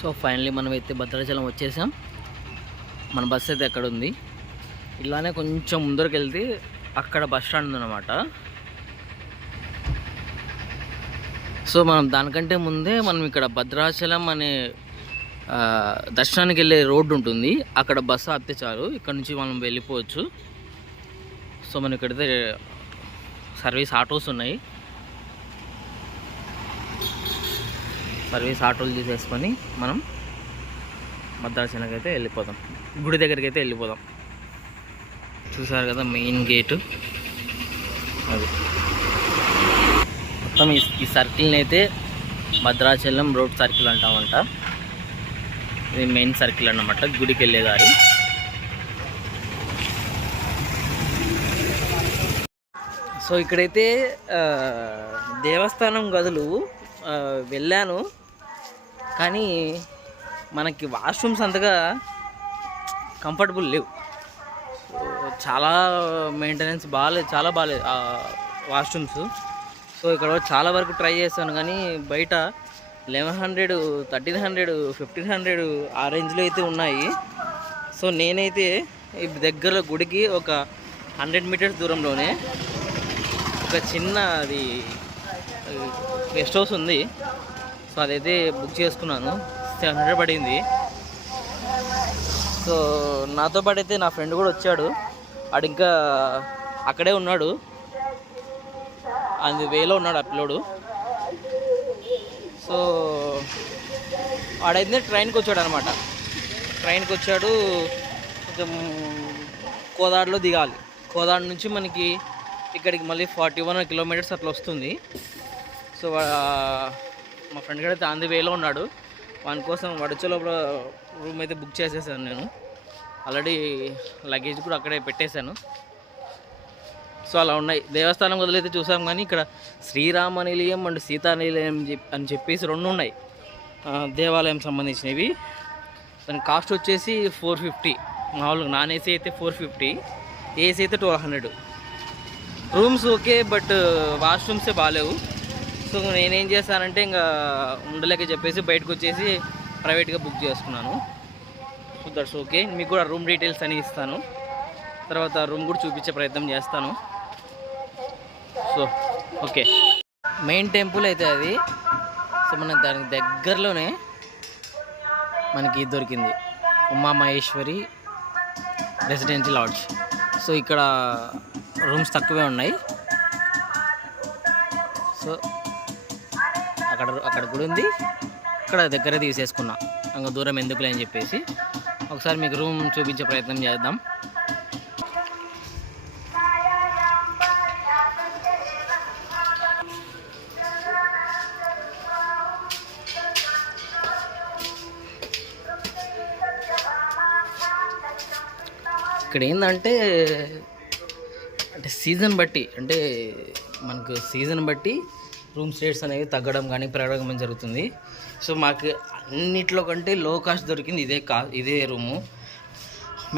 So finally మనం అయితే భద్రాచలం వచ్చేసాం. మన బస్ అయితే ఎక్కడ ఉంది, ఇలానే కొంచెం ముందరికి వెళ్తే అక్కడ బస్ స్టాండ్ ఉందన్నమాట. సో మనం దానికంటే ముందే మనం ఇక్కడ భద్రాచలం అనే దర్శనానికి వెళ్ళే రోడ్డు ఉంటుంది, అక్కడ బస్సు ఆపితే చాలు, ఇక్కడ నుంచి మనం వెళ్ళిపోవచ్చు. సో మన ఇక్కడైతే సర్వీస్ ఆటోస్ ఉన్నాయి, సర్వీస్ ఆటోలు తీసేసుకొని మనం భద్రాచలంకి అయితే వెళ్ళిపోదాం, గుడి దగ్గరికి అయితే వెళ్ళిపోదాం. చూసారు కదా మెయిన్ గేటు అది. మొత్తం ఈ సర్కిల్ని అయితే భద్రాచలం రోడ్ సర్కిల్ అంటామంట. ఇది మెయిన్ సర్కిల్ అన్నమాట, గుడికి వెళ్ళే దారి. సో ఇక్కడైతే దేవస్థానం గదులు వెళ్ళాను, కానీ మనకి వాష్రూమ్స్ అంతగా కంఫర్టబుల్ లేవు. చాలా మెయింటెనెన్స్ బాగాలేదు, చాలా బాగాలేదు ఆ వాష్రూమ్స్. సో ఇక్కడ చాలా వరకు ట్రై చేశాను, కానీ బయట 1100, 1300, 1500 ఆ రేంజ్లో అయితే ఉన్నాయి. సో నేనైతే దగ్గరలో గుడికి ఒక 100 మీటర్స్ దూరంలోనే ఒక చిన్న అది గెస్ట్ హౌస్ ఉంది. సో అదైతే బుక్ చేసుకున్నాను, 700 పడింది. సో నాతో పాటు అయితే నా ఫ్రెండ్ కూడా వచ్చాడు, వాడు ఇంకా అక్కడే ఉన్నాడు, అది వేలో ఉన్నాడు ఆ పిల్లోడు. సో వాడైతే ట్రైన్కి వచ్చాడు అనమాట, ట్రైన్కి వచ్చాడు. కొంచెం కోదాడలో దిగాలి, కోదాడ నుంచి మనకి ఇక్కడికి మళ్ళీ 41 కిలోమీటర్స్ అట్లా వస్తుంది. సో మా ఫ్రెండ్ కూడా అయితే ఆన్ ది వేలో ఉన్నాడు, వాని కోసం వడచ లోపల రూమ్ అయితే బుక్ చేసేసాను నేను. ఆల్రెడీ లగేజ్ కూడా అక్కడే పెట్టేశాను. సో అలా ఉన్నాయి. దేవస్థానం వదిలైతే చూసాం, కానీ ఇక్కడ శ్రీరామ నిలయం అండ్ సీతా నిలయం అని చెప్పేసి 2 ఉన్నాయి దేవాలయం సంబంధించినవి. దాని కాస్ట్ వచ్చేసి 450. మామూలుగా నాన్ ఏసీ అయితే 450, ఏసీ అయితే 1200. రూమ్స్ ఓకే, బట్ వాష్రూమ్సే బాగాలేవు. సో నేనేం చేశానంటే ఇంకా ఉండలేక చెప్పేసి బయటకు వచ్చేసి ప్రైవేట్గా బుక్ చేసుకున్నాను. So that's okay. మీకు కూడా రూమ్ డీటెయిల్స్ అని ఇస్తాను, తర్వాత రూమ్ కూడా చూపించే ప్రయత్నం చేస్తాను. సో ఓకే, మెయిన్ టెంపుల్ అయితే అది. సో మన దానికి దగ్గరలోనే మనకి దొరికింది ఉమామహేశ్వరి రెసిడెన్సీ లాడ్జ్. సో ఇక్కడ రూమ్స్ తక్కువే ఉన్నాయి. సో అక్కడ గుడి ఉంది, ఇక్కడ దగ్గరే తీసేసుకున్నా, ఇంకా దూరం ఎందుకులే అని చెప్పేసి. ఒకసారి మీకు రూమ్ చూపించే ప్రయత్నం చేద్దాం. ఇక్కడ ఏంటంటే సీజన్ బట్టి, అంటే మనకు సీజన్ బట్టి రూమ్ రేట్స్ అనేవి తగ్గడం కానీ పెరగడం కానీ జరుగుతుంది. సో మాకు అన్నిట్లో కంటే లో కాస్ట్ దొరికింది ఇదే రూము.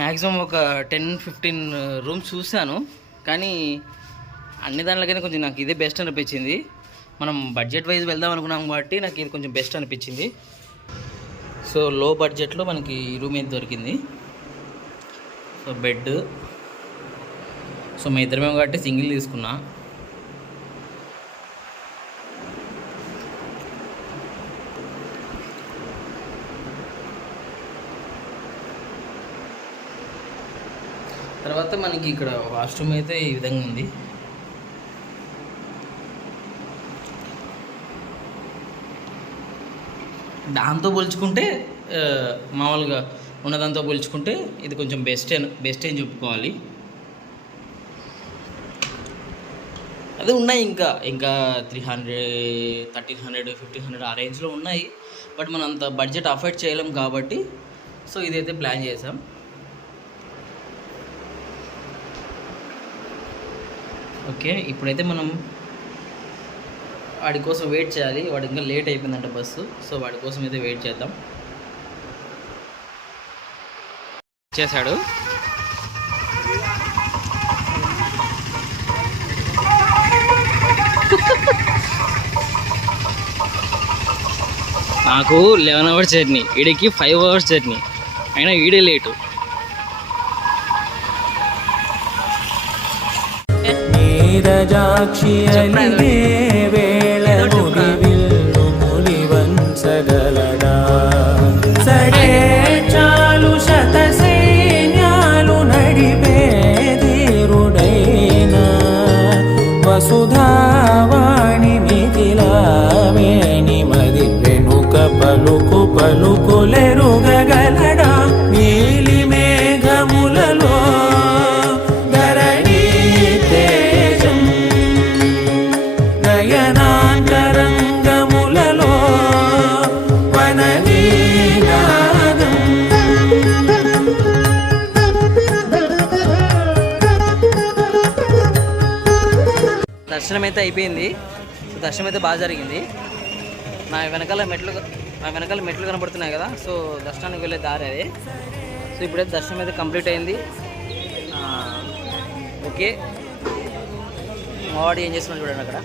మ్యాక్సిమం ఒక 10-15 రూమ్స్ చూశాను, కానీ అన్ని దానిలోకైనా కొంచెం నాకు ఇదే బెస్ట్ అనిపించింది. మనం బడ్జెట్ వైజ్ వెళ్దాం అనుకున్నాం కాబట్టి నాకు ఇది కొంచెం బెస్ట్ అనిపించింది. సో లో బడ్జెట్లో మనకి ఈ రూమ్ అయితే దొరికింది. సో బెడ్, సో మా ఇద్దరమే కాబట్టి సింగిల్ తీసుకున్నా. తర్వాత మనకి ఇక్కడ వాష్రూమ్ అయితే ఈ విధంగా ఉంది. దాంతో పోల్చుకుంటే మామూలుగా ఉన్నదాంతో పోల్చుకుంటే ఇది కొంచెం బెస్ట్ అని చెప్పుకోవాలి. అదే ఉన్నాయి ఇంకా 300, 1300, 1500 ఆ రేంజ్లో ఉన్నాయి, బట్ మనం అంత బడ్జెట్ అఫోర్డ్ చేయలేం కాబట్టి సో ఇదైతే ప్లాన్ చేసాం. ఓకే, ఇప్పుడైతే మనం వాడి కోసం వెయిట్ చేయాలి. వాడు ఇంకా లేట్ అయిపోయిందంట బస్సు, సో వాడి కోసం అయితే వెయిట్ చేద్దాం. చేశాడు. నాకు 11 అవర్స్ జర్నీ, ఈడికి 5 అవర్స్ జర్నీ, అయినా ఈడే లేటు. చాలు శత సైన్యాలు నడిపేరుడైనా వసుధావాణి మిథిలావేణి మది వెనుక పలుకు పలుకులెరుగగలడా నీలి మేఘములలో ధరణి తేజం నయనాంతరంగములలో వననీనాదం. దర్శనం అయితే అయిపోయింది. దర్శనం అయితే బాగా జరిగింది. నా వెనకాల మెట్లు కనబడుతున్నాయి కదా, సో దర్శనానికి వెళ్ళే దారి అది. సో ఇప్పుడైతే దర్శనం అయితే కంప్లీట్ అయింది. ఓకే, మావాడు ఏం చేస్తున్నాడు చూడండి అక్కడ.